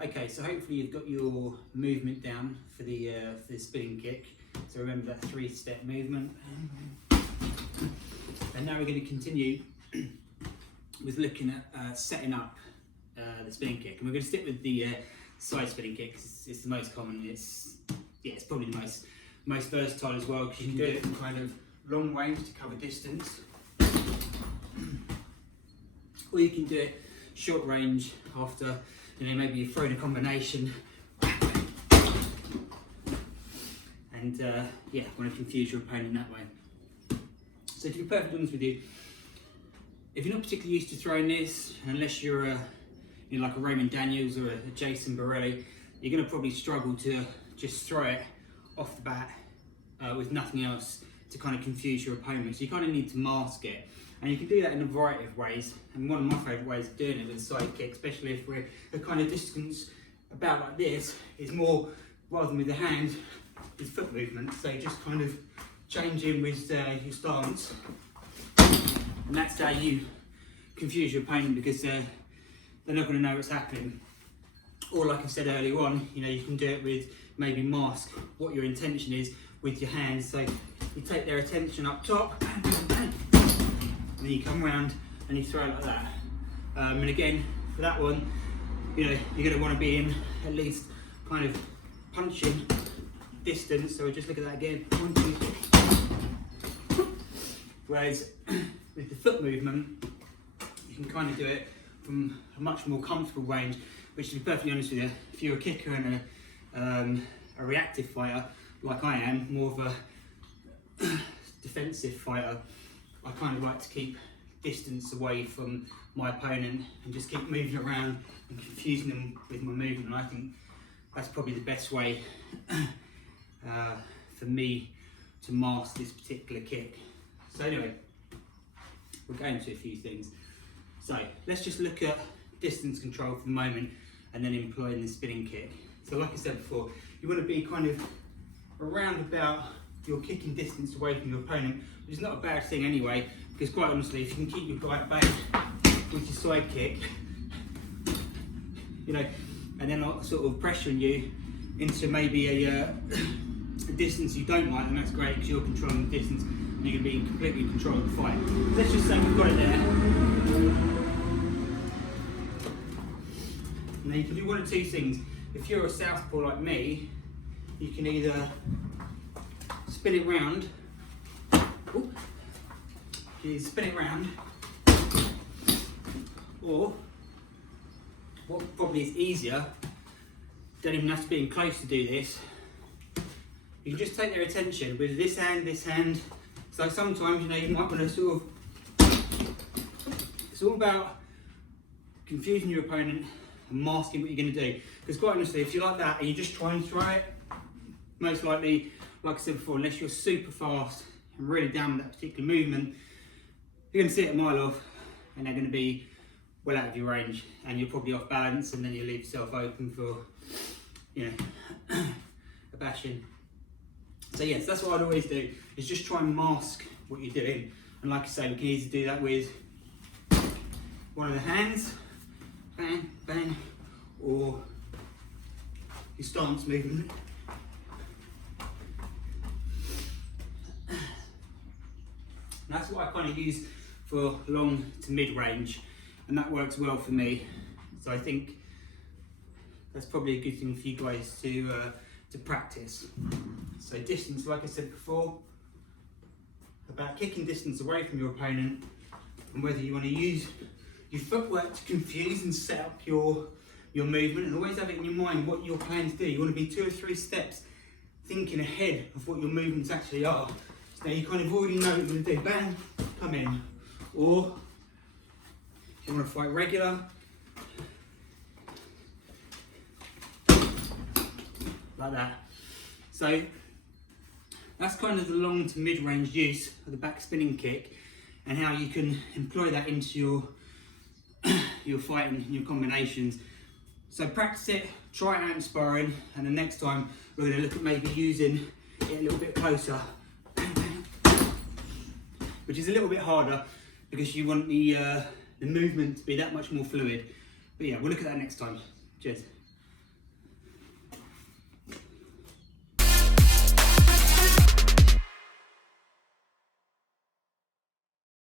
Okay, so hopefully you've got your movement down for the spinning kick. So remember that 3-step movement. And now we're going to continue with looking at setting up the spinning kick. And we're going to stick with the side spinning kick because it's the most common. It's probably the most versatile as well, because you can do it from kind of long range to cover distance, or you can do it short range after, maybe you've thrown a combination and want to confuse your opponent that way. So to be perfectly honest with you, if you're not particularly used to throwing this, unless you're like a Raymond Daniels or a Jason Borelli, you're going to probably struggle to just throw it off the bat with nothing else to kind of confuse your opponent. So you kind of need to mask it, and you can do that in a variety of ways. And one of my favourite ways of doing it with a side kick, especially if we're a kind of distance about like this, is more, rather than with the hand, is foot movement. So you just kind of change in with your stance, and that's how you confuse your opponent, because they're not going to know what's happening. Or like I said earlier on, you can do it with maybe mask what your intention is with your hands. So you take their attention up top, and then you come around and you throw it like that. And again, for that one, you're going to want to be in at least kind of punching distance. So just look at that again. 1, 2, 3. Whereas with the foot movement, you can kind of do it from a much more comfortable range, which, to be perfectly honest with you, if you're a kicker and a reactive fighter like I am, more of a defensive fighter, I kind of like to keep distance away from my opponent and just keep moving around and confusing them with my movement. And I think that's probably the best way for me to master this particular kick. So anyway, we'll go into a few things. So let's just look at distance control for the moment, and then employing the spinning kick. So like I said before, you want to be kind of around about your kicking distance away from your opponent, which is not a bad thing anyway, because quite honestly, if you can keep your guy back with your side kick, and then not sort of pressuring you into maybe a distance you don't like, then that's great, because you're controlling the distance and you're going to be completely in control of the fight. Let's just say we've got it there. Now you can do one of two things. If you're a southpaw like me, you can either spin it round, or what probably is easier, don't even have to be in close to do this, you can just take their attention with this hand. So sometimes, you might want to sort of, it's all about confusing your opponent and masking what you're going to do. Because quite honestly, if you're like that and you just try and throw it, most likely, like I said before, unless you're super fast and really down with that particular movement, you're going to see it a mile off, and they're going to be well out of your range, and you're probably off balance, and then you leave yourself open for, a bashing. So yes, that's what I'd always do, is just try and mask what you're doing. And like I say, we can easily do that with one of the hands, bang, bang, or your stance movement. And that's what I kind of use for long to mid range, and that works well for me. So I think that's probably a good thing for you guys to practice. So distance, like I said before, about kicking distance away from your opponent, and whether you want to use your footwork to confuse and set up your movement, and always have it in your mind what you're planning to do. You want to be 2 or 3 steps thinking ahead of what your movements actually are. So now you kind of already know what you're going to do. Bang, come in. Or if you want to fight regular, like that. So that's kind of the long to mid-range use of the back spinning kick, and how you can employ that into your fighting and your combinations. So practice it, try it out in sparring, and the next time we're going to look at maybe using it a little bit closer, which is a little bit harder because you want the the movement to be that much more fluid. But yeah, we'll look at that next time. Cheers.